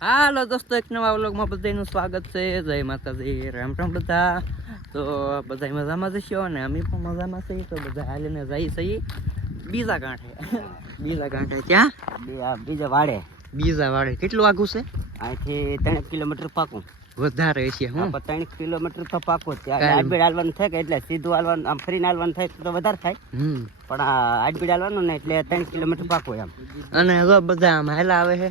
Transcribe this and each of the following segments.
હાલો દોસ્તો એક નવા વ્લોગમાં બધાનું સ્વાગત છે. જય માતાજી રામ રામ બધા. તો બધા મજામાં જશો અને અમે પણ મજામાં છીએ. તો બધા હાલીને જઈ છીએ બીજા કાંઠે બીજા કાંઠે ક્યાં? બીજા વાડે. બીજા વાડે. કેટલું આઘું છે? અહીંથી ત્રણ કિલોમીટર પાકું. વધારે છે હું. ત્રણ કિલોમીટર તો પાકું કાંઈ આડબીડ હાલવાનું થાય કે એટલે સીધું હાલવાનું આમ ફરીને હાલવાનું થાય તો વધારે થાય. પણ આ આડબીડ હાલવાનું ને એટલે ત્રણ કિલોમીટર પાકું એમ. અને હવે બધા આમ હેલા આવે છે.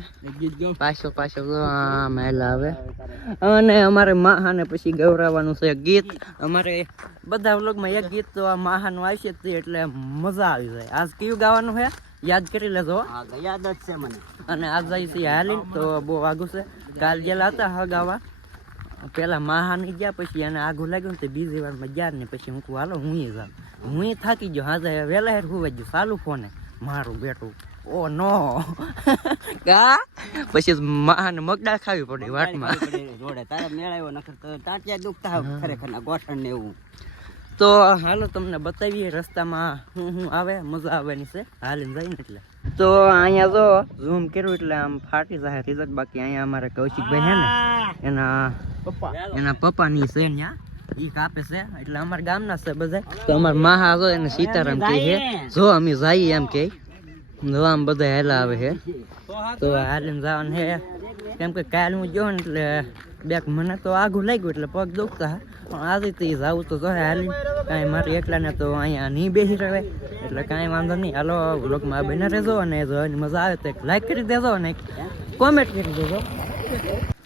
પાછો પાછો આમ હેલા આવે. અને અમારે માહાને પછી ગૌરાવવાનું છે ગીત. અમારે બધા વ્લોગમાં એક ગીત તો આ માહાનું આવશે જ એટલે મજા આવી જાય. આજ કયું ગાવાનું છે? યાદ કરી લેજો. યાદ જ છે મને. અને આજ જાય છે હાલી તો બહુ આગું છે. કાલ ગયેલા હતા હગાવા. ગાવા પેલા માહાની ગયા પછી એને આગું લાગ્યું ને તે બીજી વારમાં ગયા ને પછી હું હાલો હું જાઉં. હું થાકી ગયો. હાજર વહેલા હેર હું ગયો ચાલુ ફોને. મારું બેટું. ઓ નો. કા પછી માહાને મગડા ખાવી પડી વાટમાં. રોડે તારે મેળાયો નખર તો ટાંટિયા દુખતા ખરેખર ગોઠણ ને એવું. તો હાલો તમને બતાવીએ રસ્તામાં હું હું આવે મજા આવવાની છે. હાલીને જઈને એટલે. તો અહીંયા જો ઝૂમ કર્યું એટલે આમ ફાટી જાય રિઝલ્ટ બાકી અહીંયા અમારે કૌશિકભાઈ છે ને એના પપ્પા. એના પપ્પાની છે ત્યાં ઈ કાપે છે. એટલે અમારા ગામના છે બધા. તો અમારા માહા જો એને સીતારામ કહે છે. જો અમે જઈએ એમ કે આમ બધા હેલા આવે છે. તો હાલીને જવાનું છે. કેમ કે કાલ હું ગયો ને એટલે બેક મને તો આઘું લાગ્યું એટલે પગ દુખતા. પણ આજે તો જવું તો જો હાલી. કાંઈ મારે એકલાને તો અહીંયા નહીં બેસી રહે એટલે કાંઈ વાંધો નહીં. હાલો, વ્લોગમાં બને રહેજો અને જો મજા આવે તો એક લાઈક કરી દેજો અને કોમેન્ટ કરી દેજો.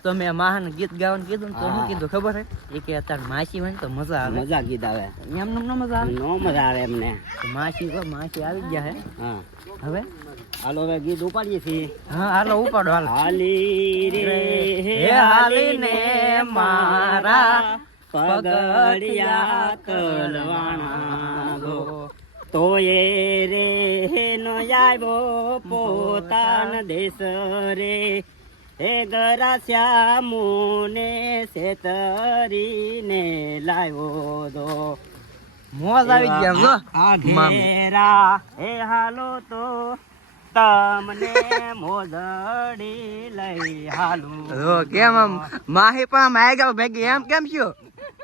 તો મેં માહન ગીત ગાવાનું કીધું તો શું કીધું ખબર હે? એ કે અત્યારે માસી હોય ને તો મજા આવે. મજા ગીત આવે. એમ નો મજા આવે? નો મજા આવે એમને. તો માસી તો માસી આવી ગયા હે? હા. હવે? હાલો હવે ગીત ઉપાડીએ છીએ. હા હાલો ઉપાડો હાલ. હાલી રે હે હાલીને મારા પગડિયા કલવાણા ગો. તોય રે નો આવ્યો પોતાન દેશ રે. હે ગરા શ્યામુને સેતરીને લાવ્યો દો. મોજ આવી ગયા ઘેરા હે હાલો તો તમને મોજડી લઈ હાલો. કેમ આમ માહી પણ ગયો ભેગી? એમ કેમ છો?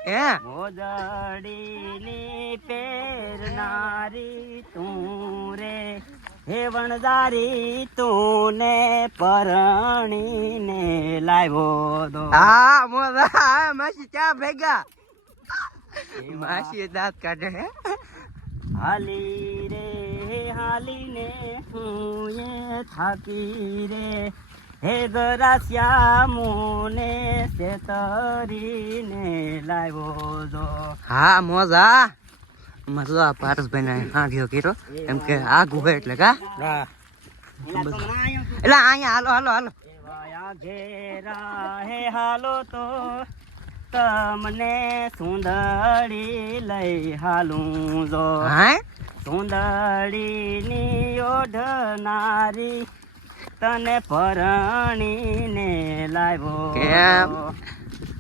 હે? મોજડીની પેરનારી તું રે. હે વણદારી તું ને પરણીને લાવ્યો દો હા મોદા માસી ચા ભેગા. માસી દાંત કાઢે હે. હાલી રે હાલીને હું એ થાકી રે. હે ગરાસ્યા મુને સેતરીને લાવ્યો દો હા મોજ મજો આ પારસભાઈ ને આગ્યો કીરો એમ કે આગ ઉભે એટલે કા? એટલે અહીંયા હાલો હાલો હાલો. ઘેરા હે હાલો તો તમને સુંદરી લઈ હાલું જો. હા? સુંદરીની ઓઢનારી તને પરણીને લાવ્યો. કેમ?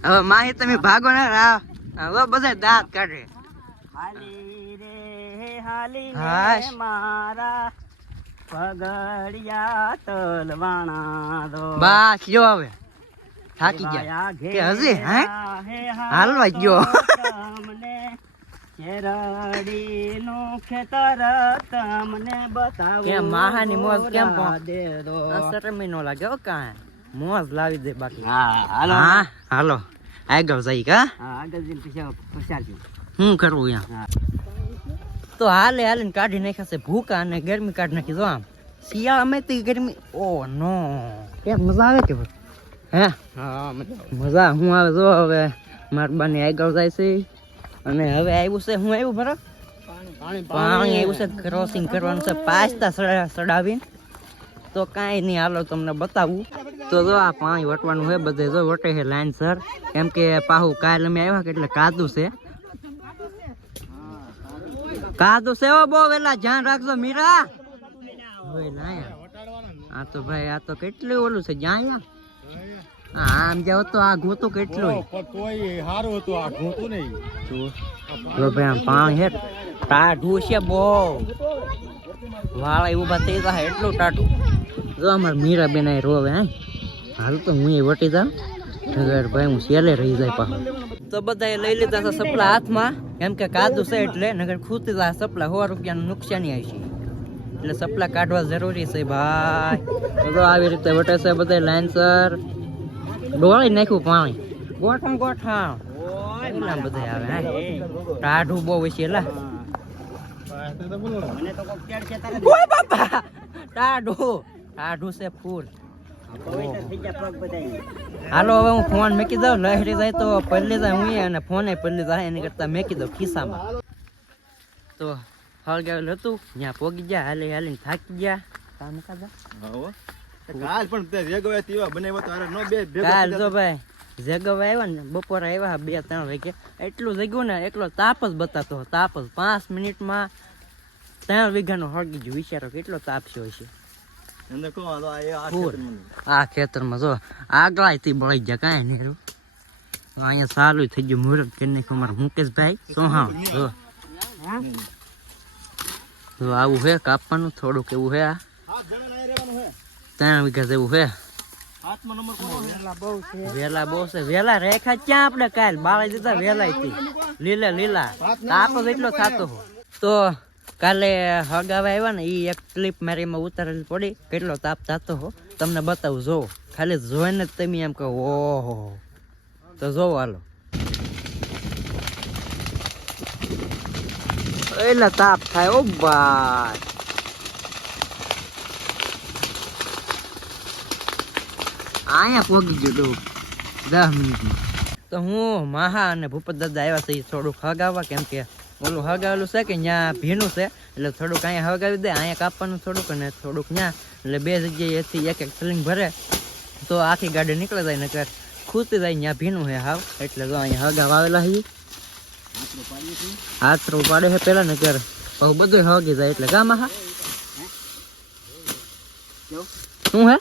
હવે માહી તમે ભાગો ને રા હવે બધા દાંત કાઢે. હાશ. મારા પગડિયા તલવાણા દો. બસ જો હવે થાકી ગયા. કે હજી હે? હાલવા ગયો. તમને શેરડીનું ખેતર તમને બતાવું. કેમ માહાની મોજ કેમ પણ? દે. દો શરમી નો લાગે કાંઈ. મોજ લાવી દે બાકી. હા હાલો. હા હાલો. આગળ જઈ કા? હા આગળ જઈને પછી પૂછાડજો શું કરવું યા તો હાલે હાલે ને કાઢી નાખ્યા છે ભૂકા અને ગરમી કાઢી નાખી જો આમ. શિયાળામાં તો ગરમી ઓ નો. કેમ મજા આવે કે? હે? હા મજા હું આવે જો હવે મારા બાની આગળ જાય છે. અને હવે આવ્યું છે હું આવ્યું બરાબર? પાણી આવ્યું છે ક્રોસિંગ કરવાનું છે પાસ્તા સડા સડાવીને. તો કાંઈ નહીં હાલો તમને બતાવું. તો જો આ પાણી વટવાનું છે બધે જો વટે છે લાઈન સર કેમ કે પાહુ કાલ અમે આવ્યા કે એટલે કાદું છે. કાદું સેવો બહુ વેલા ધ્યાન રાખજો મીરા. આ તો ભાઈ આ તો કેટલું ઓલું છે જાયા આમ જાવ તો આ ગોતું કેટલું જો ભાઈ આમ પાણી હે ટાઢું છે બહુ. વાળા ઊભા થઈ ગયા એટલું ટાઢું. જો અમાર મીરા બેન રોવે હે? હાલ તો હું વટી જાઉં. ભાઈ હું સેલે રહી જાય પાછો. તો બધાએ લઈ લીધા છે સપલા હાથમાં. કેમ કે કાદુ છે એટલે નગર ખૂતી સપલા સો રૂપિયાનું નુકસાની આવી છે. એટલે સપલા કાઢવા જરૂરી છે ભાઈ. તો આવી રીતે વટે છે બધા લાઈનસર ડોળી નાખ્યું પાણી. ગોઠણ ગોઠણ બધા આવે હે? ટાઢું બહુ છે એલા મને તો કોક તેડ છે તારે ઓય બાપા! ટાઢું ટાઢું છે ફૂલ. હાલો હવે હું ફોન મેકી દઉં લહેરી જાય તો પલ્લી જાય હું અને ફોને પલ્લી જાય એની કરતા મેકી દઉં ખિસ્સામાં. તો હળગાવેલું હતું ત્યાં પોગી ગયા હાલી હાલીને થાકી ગયા. કામ કાદા કાલ પણ તે વેગવા તેવા બનાવ્યો તો અરે નો બે કાલ જો ભાઈ જગવા આવ્યા ને બપોરે આવ્યા બે ત્રણ વાગે. એટલું જગ્યું ને એટલો તાપ જ બતાતો તાપ જ. પાંચ મિનિટમાં ત્રણ વીઘાનો હળગી ગયું વિચારો કેટલો તાપ છે હોય આ ખેતરમાં જો આગળથી બળી ગયા કાંઈ નહીં. અહીંયા સારું થઈ ગયું મુહૂર્ત કરી નાખ્યું અમારા મુકેશભાઈ સોહાણ જો. જો આવું છે કાપવાનું થોડુંક એવું છે આ. હાથ જણા ના રહેવાનું હે. ત્રણ વીઘા જેવું છે? વેલા બહુ છે. વેલા રેખા ક્યાં આપણે કાલ? બાળા દીધા વેલા લીલા લીલા. તાપ જ એટલો થતો તો કાલે હગાવા આવ્યા ને એ એક ક્લિપ મારી એમાં ઉતારેલી પડી. કેટલો તાપ થતો હો. તમને બતાવું, જો, ખાલી જોઈને જ તમે એમ કહો, ઓહો. તો જોવો હાલો. એટલે તાપ થાય, ઓ ભાઈ અહીંયા પોગી ગયો દસ મિનિટમાં. તો હું, માહા અને ભૂપત દાદા આવ્યા છે થોડુંક હગાવવા, કેમ કે ઓલું હગાવેલું છે કે ત્યાં ભીનું છે? એટલે થોડુંક અહીંયા હગાવી દે, અહીંયા કાપવાનું થોડુંક અને થોડુંક ત્યાં એટલે બે જગ્યાએથી એક એક સિલિંગ ભરે. તો આખી ગાડી નીકળી જાય, નકર ખૂતી જાય ત્યાં ભીનું છે હાવ. એટલે જો અહીંયા હગાવ આવેલા છે હાથ રો પાડે છે પેલા, નકર બહુ બધું હગી જાય, એટલે ગામ હા શું હે?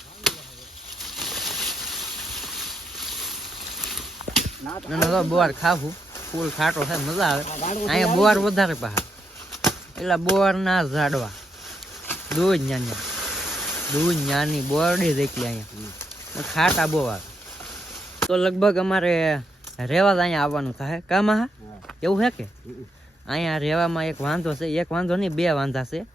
બોર ખાવું. ફૂલ ખાટો છે મજા આવે. અહીંયા બોર વધારે પહાડ એટલે બોર ના ઝાડવા. દૂધ ન્યાની. દૂધ ન્યાની બોરડી જ અહીંયા. ખાટા બહુ આવે. તો લગભગ અમારે રેવા જ અહીંયા આવવાનું થાય. કામાં હા. એવું છે કે? અહીંયા રહેવામાં એક વાંધો છે. એક વાંધો નહીં બે વાંધા છે.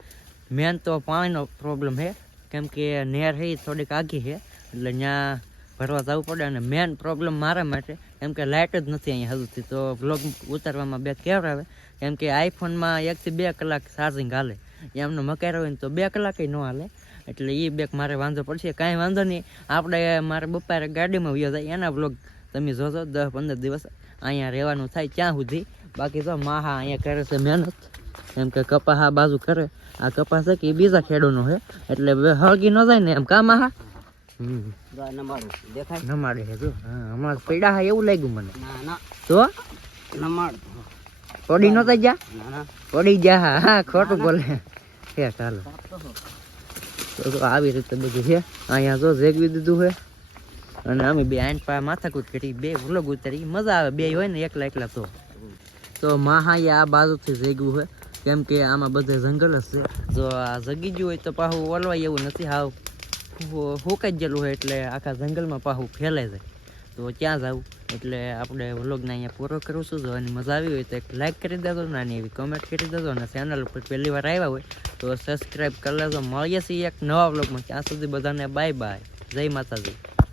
મેન તો પાણીનો પ્રોબ્લેમ છે. કેમ કે નેર છે થોડીક આઘી છે. એટલે ત્યાં ભરવા જવું પડે અને મેન પ્રોબ્લેમ મારા માટે, કેમ કે લાઇટ જ નથી અહીંયા હજુથી. તો વ્લોગ ઉતારવામાં બે કેવર આવે. કેમ કે આઈફોનમાં એકથી બે કલાક ચાર્જિંગ હાલે. એમનો મકાઈ હોય ને તો બે કલાકે ન હાલે. એટલે એ બેક મારે વાંધો પડશે. કાંઈ વાંધો નહીં. આપણે મારે બપારે ગાડીમાં વ્યો જાય એના વ્લોગ તમે જોજો, દસ પંદર દિવસ અહીંયા રહેવાનું થાય ત્યાં સુધી. બાકી તો માહા અહીંયા કરે છે મહેનત. એમ કે કપાસ આ બાજુ કરે. આ કપાસ છે કે એ બીજા ખેડૂનો છે. એટલે હળગી ન જાય ને એમ. કા માહા? હમ જો આ નમાડું દેખાય? નમાડે છે જો. હા હમણાં પડ્યા હા એવું લાગ્યું મને. ના ના. તો નમાડ. પડી નતા જા પડી જા હા ખોટું બોલે. હે ચાલો. તો તો આવી રીતે બધું છે. અહીંયા જો જેગવી દીધું છે. અને અમે બે આઈન પા માથાકૂટ કરી બે વ્લોગ ઉતારી. મજા આવે બે હોય ને એકલા એકલા તો. તો માહાએ આ બાજુથી જેગવું હોય કેમ કે આમાં બધે જંગલ જ છે. જો આ જગી ગયું હોય તો પાછું ઓલવાય એવું નથી હાવ. હુકાઈ ગયેલું હોય એટલે આખા જંગલમાં પાછું ફેલાઈ જાય. તો ત્યાં જવું એટલે આપણે વ્લોગને અહીંયા પૂરો કરું છું જો મજા આવી હોય તો એક લાઇક કરી દેજો નાની એવી કમેન્ટ કરી દેજો. અને ચેનલ ઉપર પહેલી વાર આવ્યા હોય તો સબસ્ક્રાઈબ કરી લેજો. મળીએ છીએ એક નવા વ્લોગમાં. ત્યાં સુધી બધાને બાય બાય જય માતાજી.